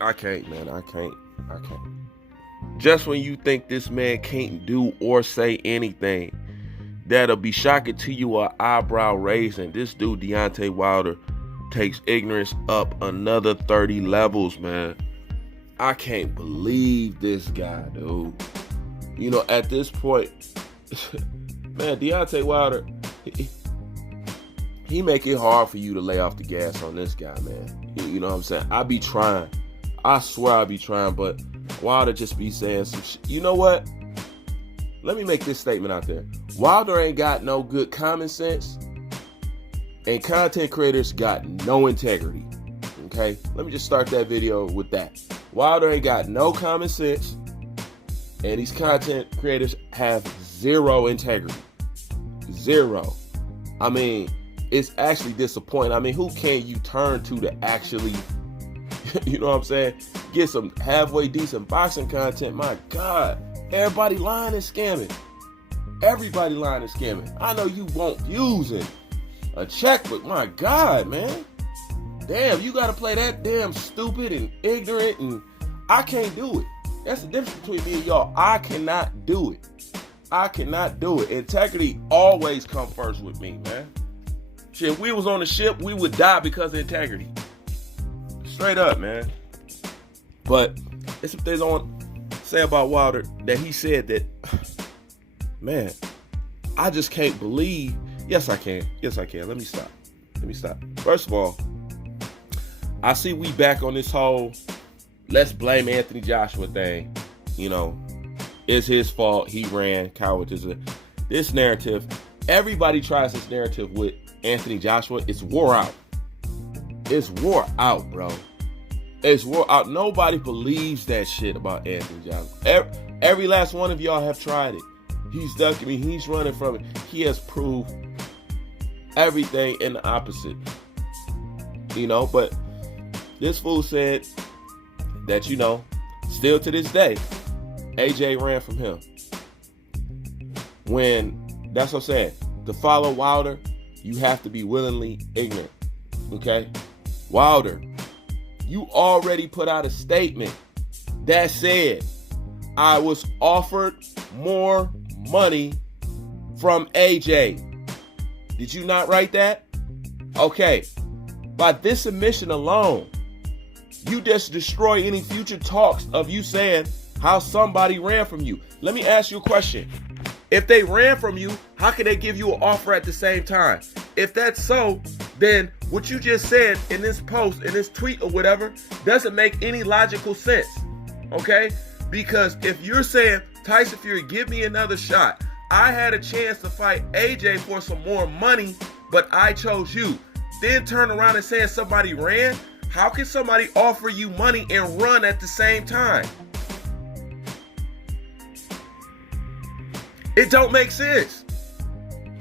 I can't, man. I can't. I can't. Just when you think this man can't do or say anything that'll be shocking to you or eyebrow raising, this dude Deontay Wilder takes ignorance up another 30 levels, man. I can't believe this guy, dude. You know, at this point, man, Deontay Wilder, he make it hard for you to lay off the gas on this guy, man. You know what I'm saying? I be trying. I swear I be trying, but Wilder just be saying some shit. You know what? Let me make this statement out there. Wilder ain't got no good common sense, and content creators got no integrity. Okay? Let me just start that video with that. Wilder ain't got no common sense, and these content creators have zero integrity. Zero. I mean, it's actually disappointing. I mean, who can you turn to actually, you know what I'm saying, get some halfway decent boxing content? My God, everybody lying and scamming. Everybody lying and scamming. I know you want views and a check, but my God, man. Damn, you got to play that damn stupid and ignorant, and I can't do it. That's the difference between me and y'all. I cannot do it. I cannot do it. Integrity always come first with me, man. Shit, if we was on the ship, we would die because of integrity. Straight up, man. But there's some things I want to say about Wilder that he said that, man, I just can't believe. Yes, I can. Yes, I can. Let me stop. First of all, I see we back on this whole let's blame Anthony Joshua thing. You know, it's his fault. He ran. Cowardice. This narrative, everybody tries this narrative with Anthony Joshua. It's wore out. It's wore out, bro. It's wore out. Nobody believes that shit about Anthony Joshua. Every last one of y'all have tried it. He's ducking me. He's running from it. He has proved everything in the opposite. You know, but this fool said that, you know, still to this day, AJ ran from him. When, that's what I'm saying, to follow Wilder, you have to be willingly ignorant. Okay? Wilder, you already put out a statement that said, I was offered more money from AJ. Did you not write that? Okay. By this submission alone, you just destroy any future talks of you saying how somebody ran from you. Let me ask you a question. If they ran from you, how can they give you an offer at the same time? If that's so, then what you just said in this post, in this tweet or whatever, doesn't make any logical sense. Okay? Because if you're saying, Tyson Fury, give me another shot. I had a chance to fight AJ for some more money, but I chose you. Then turn around and say somebody ran? How can somebody offer you money and run at the same time? It don't make sense.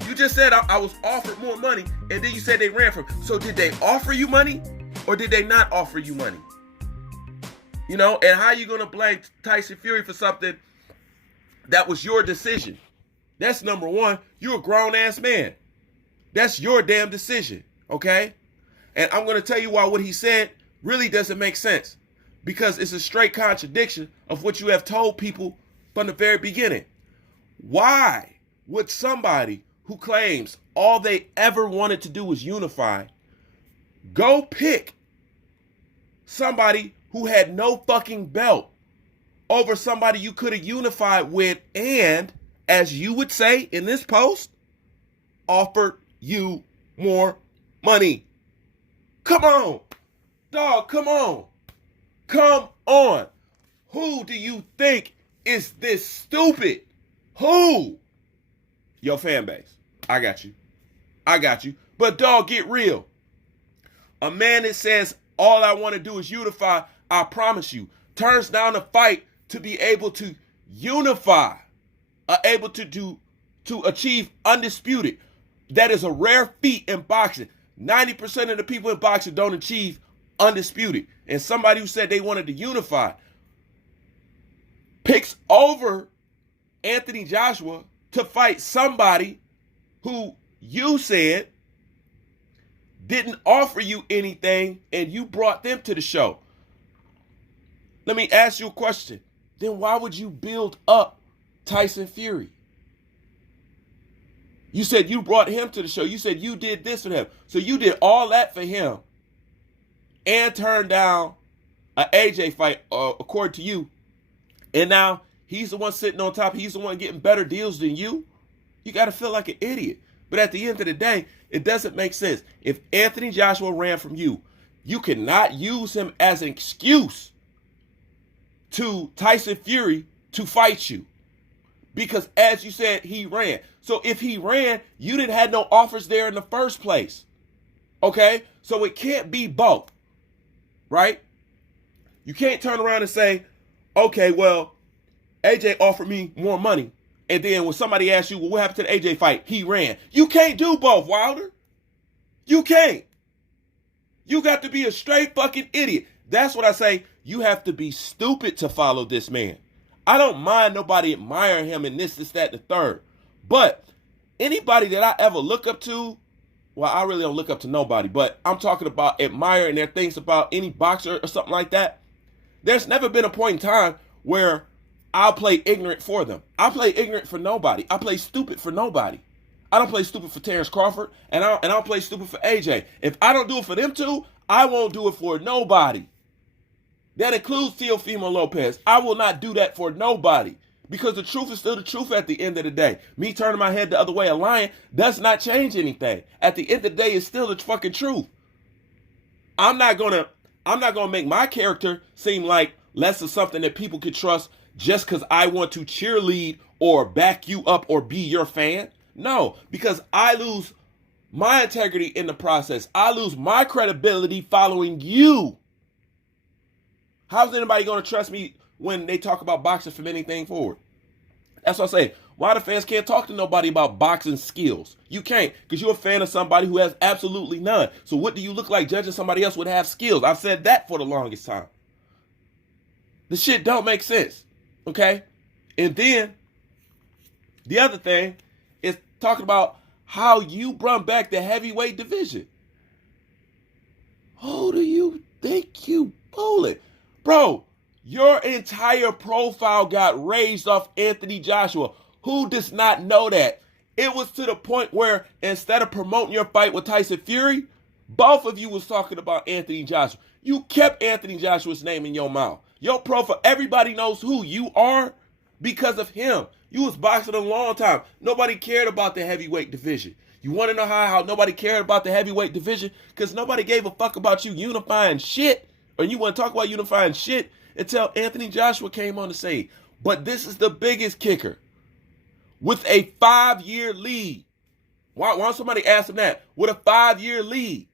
You just said I was offered more money, and then you said they ran from. So did they offer you money, or did they not offer you money? You know, and how are you going to blame Tyson Fury for something that was your decision? That's number one. You're a grown-ass man. That's your damn decision, okay? And I'm going to tell you why what he said really doesn't make sense. Because it's a straight contradiction of what you have told people from the very beginning. Why would somebody who claims all they ever wanted to do was unify go pick somebody who had no fucking belt over somebody you could have unified with and, as you would say in this post, offered you more money? Come on. Dog, come on. Come on. Who do you think is this stupid? Who? Your fan base. I got you. I got you. But dog, get real. A man that says, all I want to do is unify, I promise you, turns down a fight to be able to unify, able to achieve undisputed. That is a rare feat in boxing. 90% of the people in boxing don't achieve undisputed. And somebody who said they wanted to unify picks over Anthony Joshua to fight somebody who you said didn't offer you anything and you brought them to the show. Let me ask you a question. Then why would you build up Tyson Fury? You said you brought him to the show. You said you did this for him. So you did all that for him and turned down an AJ fight, according to you. And now he's the one sitting on top. He's the one getting better deals than you. You got to feel like an idiot. But at the end of the day, it doesn't make sense. If Anthony Joshua ran from you, you cannot use him as an excuse to Tyson Fury to fight you. Because as you said, he ran. So if he ran, you didn't have no offers there in the first place. Okay? So it can't be both. Right? You can't turn around and say, okay, well, AJ offered me more money. And then when somebody asks you, well, what happened to the AJ fight? He ran. You can't do both, Wilder. You can't. You got to be a straight fucking idiot. That's what I say. You have to be stupid to follow this man. I don't mind nobody admiring him and this, that, the third. But anybody that I ever look up to, well, I really don't look up to nobody, but I'm talking about admiring their things about any boxer or something like that. There's never been a point in time where I'll play ignorant for them. I play ignorant for nobody. I play stupid for nobody. I don't play stupid for Terrence Crawford, and I don't play stupid for AJ. If I don't do it for them two, I won't do it for nobody. That includes Teofimo Lopez. I will not do that for nobody. Because the truth is still the truth at the end of the day. Me turning my head the other way and lying does not change anything. At the end of the day, it's still the fucking truth. I'm not gonna make my character seem like less of something that people could trust just because I want to cheerlead or back you up or be your fan. No, because I lose my integrity in the process. I lose my credibility following you. How's anybody going to trust me when they talk about boxing from anything forward? That's what I say. Why the fans can't talk to nobody about boxing skills? You can't, because you're a fan of somebody who has absolutely none. So what do you look like judging somebody else would have skills? I've said that for the longest time. The shit don't make sense. Okay? And then, the other thing is talking about how you brought back the heavyweight division. Who do you think you fooling? Bro, your entire profile got raised off Anthony Joshua. Who does not know that? It was to the point where instead of promoting your fight with Tyson Fury, both of you was talking about Anthony Joshua. You kept Anthony Joshua's name in your mouth. Your profile, everybody knows who you are because of him. You was boxing a long time. Nobody cared about the heavyweight division. You want to know how nobody cared about the heavyweight division? Because nobody gave a fuck about you unifying shit. Or you want to talk about unifying shit until Anthony Joshua came on the scene. But this is the biggest kicker. With a 5-year lead. Why somebody ask him that? With a 5-year lead.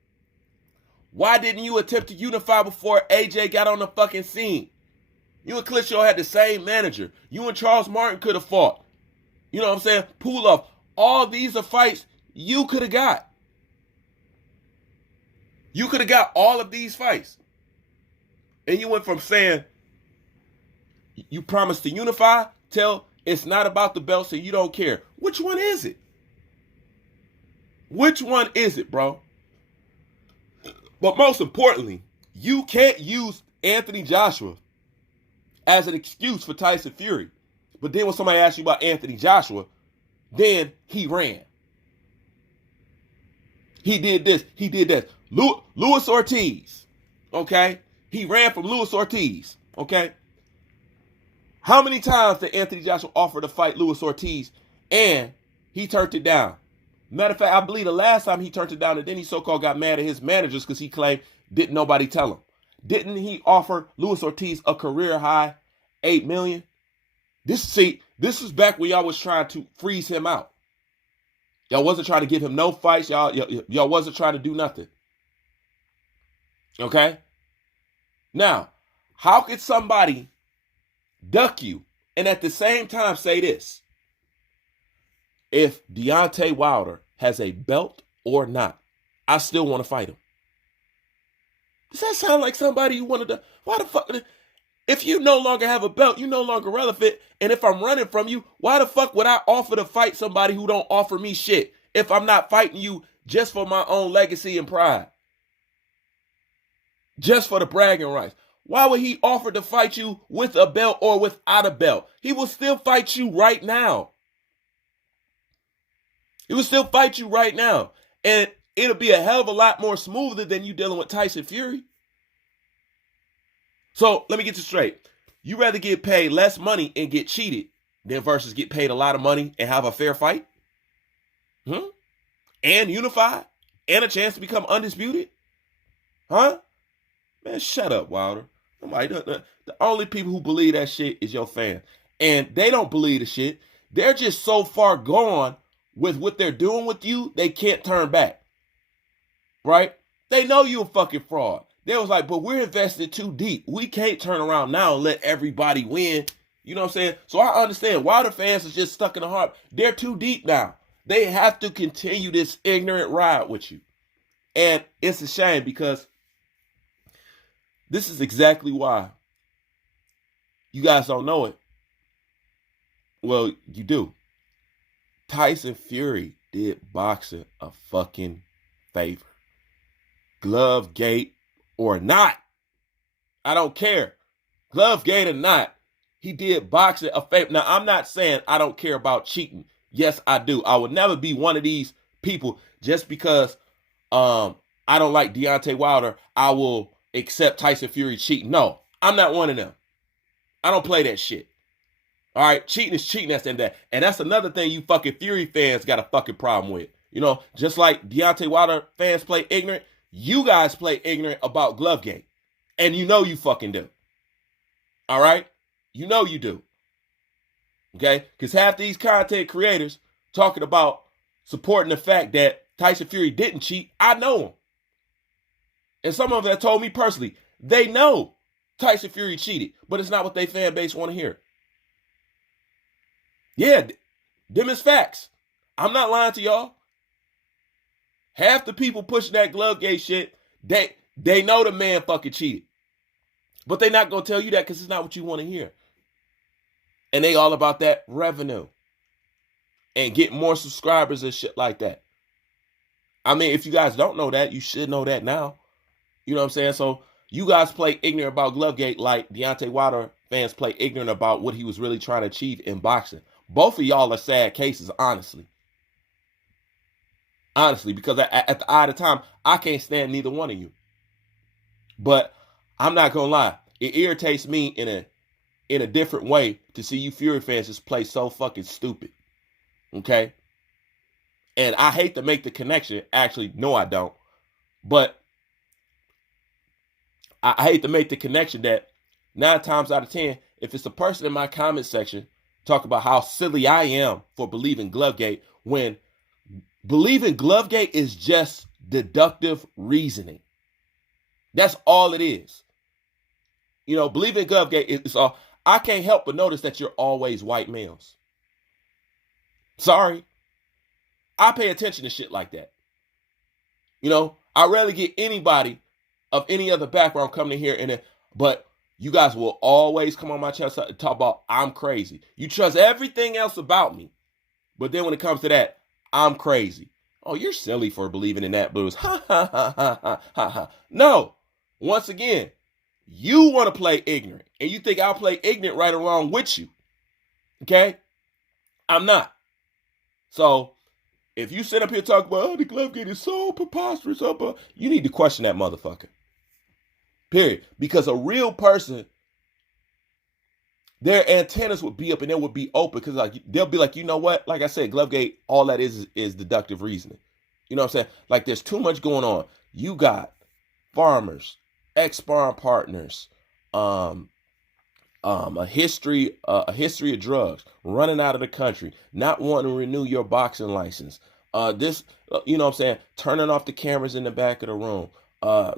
Why didn't you attempt to unify before AJ got on the fucking scene? You and Klitschko had the same manager. You and Charles Martin could have fought. You know what I'm saying? Pull off. All these are fights you could have got. You could have got all of these fights. And you went from saying you promised to unify till it's not about the belts and you don't care. Which one is it? Which one is it, bro? But most importantly, you can't use Anthony Joshua as an excuse for Tyson Fury. But then when somebody asks you about Anthony Joshua, then he ran. He did this. He did that. Luis Ortiz, okay? He ran from Luis Ortiz, okay? How many times did Anthony Joshua offer to fight Luis Ortiz and he turned it down? Matter of fact, I believe the last time he turned it down and then he so-called got mad at his managers because he claimed didn't nobody tell him. Didn't he offer Luis Ortiz a career high $8 million? This is back when y'all was trying to freeze him out. Y'all wasn't trying to give him no fights. Y'all wasn't trying to do nothing. Okay? Now, how could somebody duck you and at the same time say this? If Deontay Wilder has a belt or not, I still want to fight him. Does that sound like somebody you wanted to? Why the fuck? If you no longer have a belt, you're no longer relevant. And if I'm running from you, why the fuck would I offer to fight somebody who don't offer me shit if I'm not fighting you just for my own legacy and pride? Just for the bragging rights. Why would he offer to fight you with a belt or without a belt? He will still fight you right now. He will still fight you right now. And it'll be a hell of a lot more smoother than you dealing with Tyson Fury. So let me get this straight. You rather get paid less money and get cheated than versus get paid a lot of money and have a fair fight? And unified? And a chance to become undisputed? Huh? Man, shut up, Wilder. The only people who believe that shit is your fans. And they don't believe the shit. They're just so far gone with what they're doing with you, they can't turn back. Right? They know you a fucking fraud. They was like, but we're invested too deep. We can't turn around now and let everybody win. You know what I'm saying? So I understand why the fans are just stuck in the heart. They're too deep now. They have to continue this ignorant ride with you. And it's a shame because this is exactly why you guys don't know it. Well, you do. Tyson Fury did boxing a fucking favor. Glovegate or not. I don't care. Glovegate or not. He did boxing a favor. Now, I'm not saying I don't care about cheating. Yes, I do. I would never be one of these people just because I don't like Deontay Wilder, I will accept Tyson Fury cheating. No, I'm not one of them. I don't play that shit. All right, cheating is cheating, that's that. And that's another thing you fucking Fury fans got a fucking problem with. You know, just like Deontay Wilder fans play ignorant, you guys play ignorant about Glovegate. And you know you fucking do. All right? You know you do. Okay? Because half these content creators talking about supporting the fact that Tyson Fury didn't cheat, I know them. And some of them have told me personally, they know Tyson Fury cheated, but it's not what they fan base want to hear. Yeah, them is facts. I'm not lying to y'all. Half the people pushing that Glovegate shit, they know the man fucking cheated. But they not going to tell you that because it's not what you want to hear. And they all about that revenue. And get more subscribers and shit like that. I mean, if you guys don't know that, you should know that now. You know what I'm saying? So you guys play ignorant about Glovegate like Deontay Wilder fans play ignorant about what he was really trying to achieve in boxing. Both of y'all are sad cases, honestly. Honestly, because at the eye of the time, I can't stand neither one of you. But I'm not going to lie. It irritates me in a different way to see you Fury fans just play so fucking stupid. Okay? And I hate to make the connection. Actually, no, I don't. But I hate to make the connection that 9 times out of 10, if it's a person in my comment section talk about how silly I am for believing Glovegate, when believing Glovegate is just deductive reasoning. That's all it is. You know, believing Glovegate is all. I can't help but notice that you're always white males. Sorry. I pay attention to shit like that. You know, I rarely get anybody of any other background coming in here, but you guys will always come on my channel and talk about I'm crazy. You trust everything else about me, but then when it comes to that, I'm crazy. Oh, you're silly for believing in that, Blues. Ha, ha, ha, ha, ha, ha, ha. No. Once again, you want to play ignorant, and you think I'll play ignorant right along with you. Okay? I'm not. So, if you sit up here talking about, oh, the Glovegate is so preposterous, you need to question that motherfucker. Period. Because a real person, their antennas would be up and they would be open because like they'll be like, you know what? Like I said, Glovegate, all that is deductive reasoning. You know what I'm saying? Like there's too much going on. You got farmers, ex-sparring partners, a history of drugs, running out of the country, not wanting to renew your boxing license. This, you know what I'm saying? Turning off the cameras in the back of the room.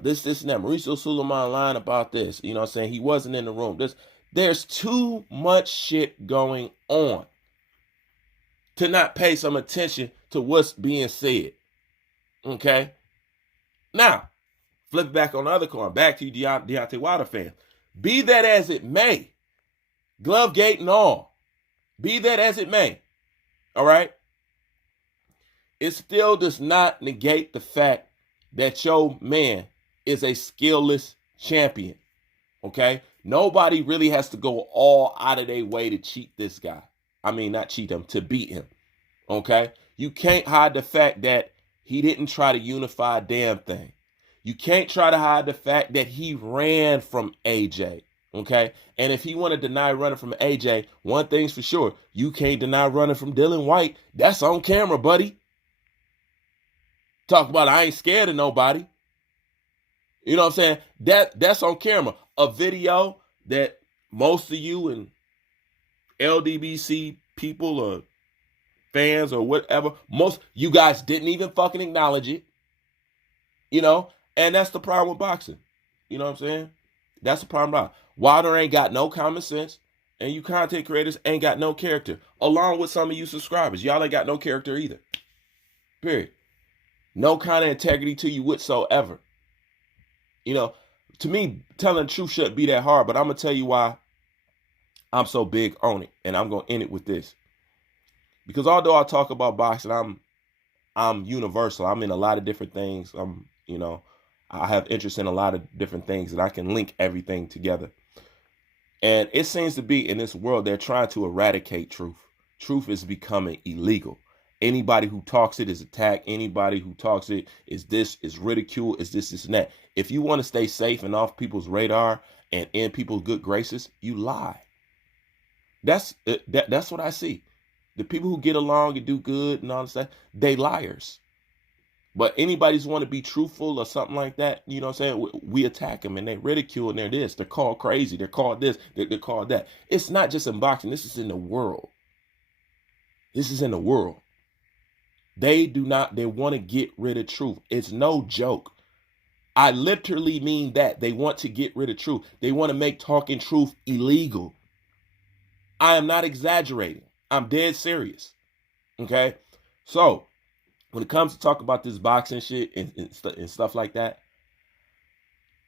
This and that. Mauricio Suleiman lying about this. You know what I'm saying? He wasn't in the room. There's too much shit going on to not pay some attention to what's being said. Okay? Now, flip it back on the other coin. Back to you, Deontay Wilder fan. Be that as it may, Glovegate and all, be that as it may, all right? It still does not negate the fact that your man is a skillless champion. Okay? Nobody really has to go all out of their way to cheat this guy. I mean, not cheat him, to beat him. Okay? You can't hide the fact that he didn't try to unify a damn thing. You can't try to hide the fact that he ran from AJ. Okay? And if he want to deny running from AJ, one thing's for sure, you can't deny running from Dylan White. That's on camera, buddy. Talk about I ain't scared of nobody. You know what I'm saying? That's on camera. A video that most of you and LDBC people or fans or whatever, most you guys didn't even fucking acknowledge it. You know? And that's the problem with boxing. You know what I'm saying? That's the problem. Wilder ain't got no common sense, and you content creators ain't got no character. Along with some of you subscribers. Y'all ain't got no character either. Period. No kind of integrity to you whatsoever. You know, to me, telling the truth shouldn't be that hard, but I'm going to tell you why I'm so big on it. And I'm going to end it with this. Because although I talk about boxing, I'm universal. I'm in a lot of different things. I have interest in a lot of different things, and I can link everything together. And it seems to be in this world, they're trying to eradicate truth. Truth is becoming illegal. Anybody who talks it is attacked. Anybody who talks it is ridiculed, is this, and that. If you want to stay safe and off people's radar and in people's good graces, you lie. That's what I see. The people who get along and do good and all this stuff, they liars. But anybody's want to be truthful or something like that, you know what I'm saying? We attack them and they ridicule and they're this. They're called crazy. They're called this. They're called that. It's not just in boxing. This is in the world. This is in the world. They want to get rid of truth. It's no joke. I literally mean that. They want to get rid of truth. They want to make talking truth illegal. I am not exaggerating. I'm dead serious. Okay? So, when it comes to talk about this boxing shit and stuff like that,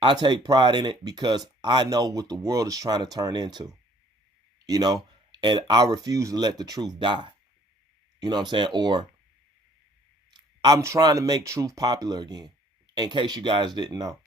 I take pride in it because I know what the world is trying to turn into. You know? And I refuse to let the truth die. You know what I'm saying? Or I'm trying to make truth popular again, in case you guys didn't know.